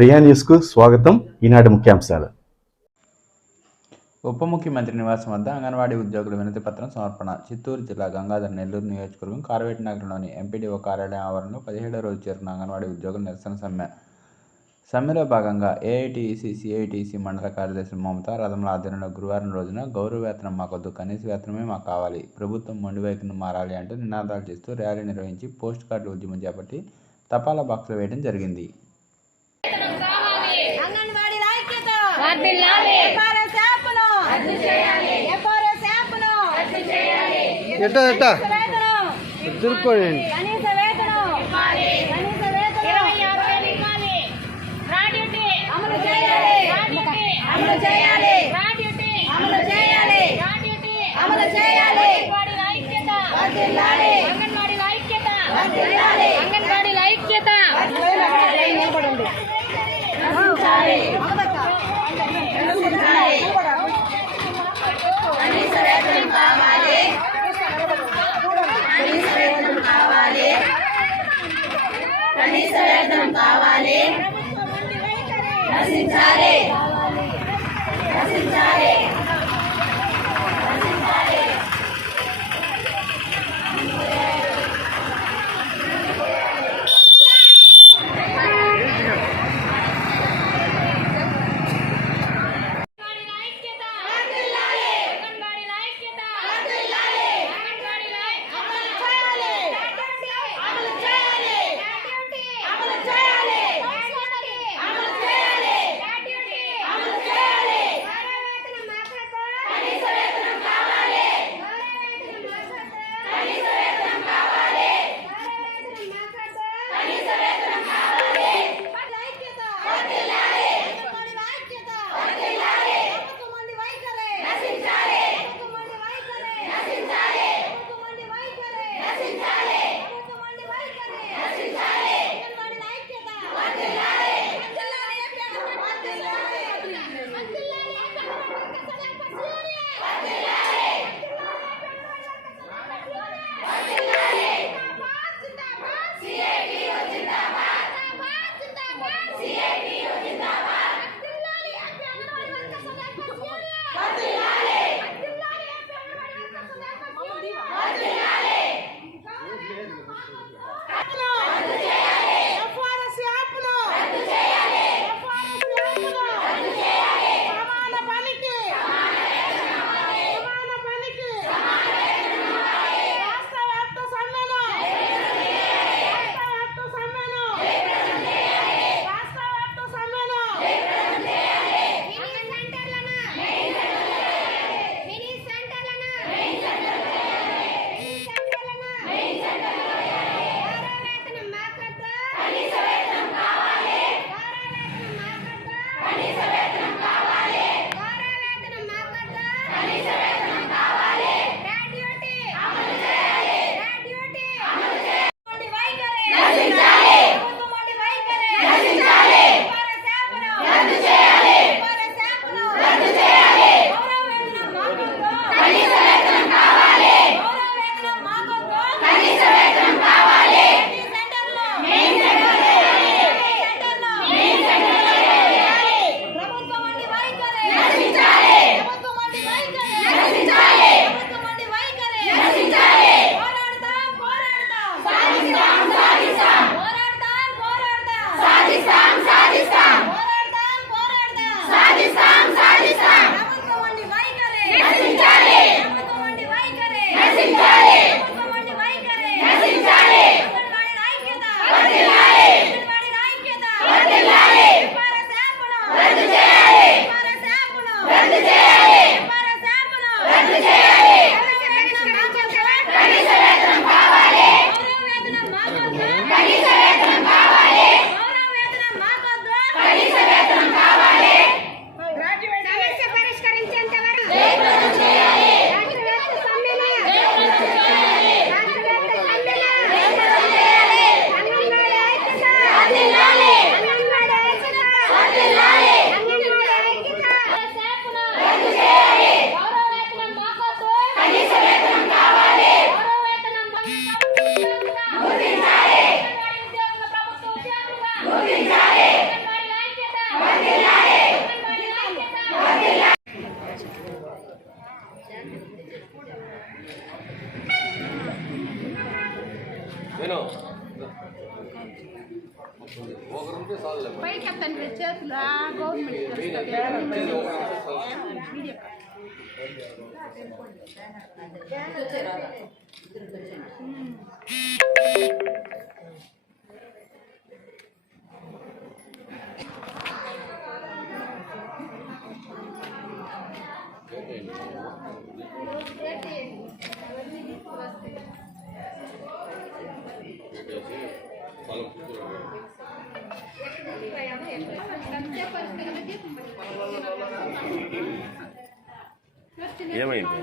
ప్రియా న్యూస్కు స్వాగతం. ఈనాటి ముఖ్యాంశాలు. ఉప ముఖ్యమంత్రి నివాసం వద్ద అంగన్వాడీ ఉద్యోగుల వినతి పత్రం సమర్పణ. చిత్తూరు జిల్లా గంగాధర్ నెల్లూరు నియోజకవర్గం కార్వేటి నగరంలోని ఎంపీడీఓ కార్యాలయం ఆవరణలో 17వ రోజు చేరుకున్న అంగన్వాడీ ఉద్యోగుల నిరసన సమ్మెలో భాగంగా ఏఐటీసీ సిఐటీసీ మండల కార్యదర్శి మమత రథముల ఆధ్వర్యంలో గురువారం రోజున గౌరవ వేతనం మాకొద్దు, కనీస వేతనమే మాకు కావాలి, ప్రభుత్వం మొండి వైఖరిని మారాలి అంటూ నినాదాలు చేస్తూ ర్యాలీ నిర్వహించి పోస్ట్ కార్డుల ఉద్యమం చేపట్టి తపాలా బాక్సులు వేయడం జరిగింది. కనీస వేతనం కావాలి, రచించాలి. ఏమైంది?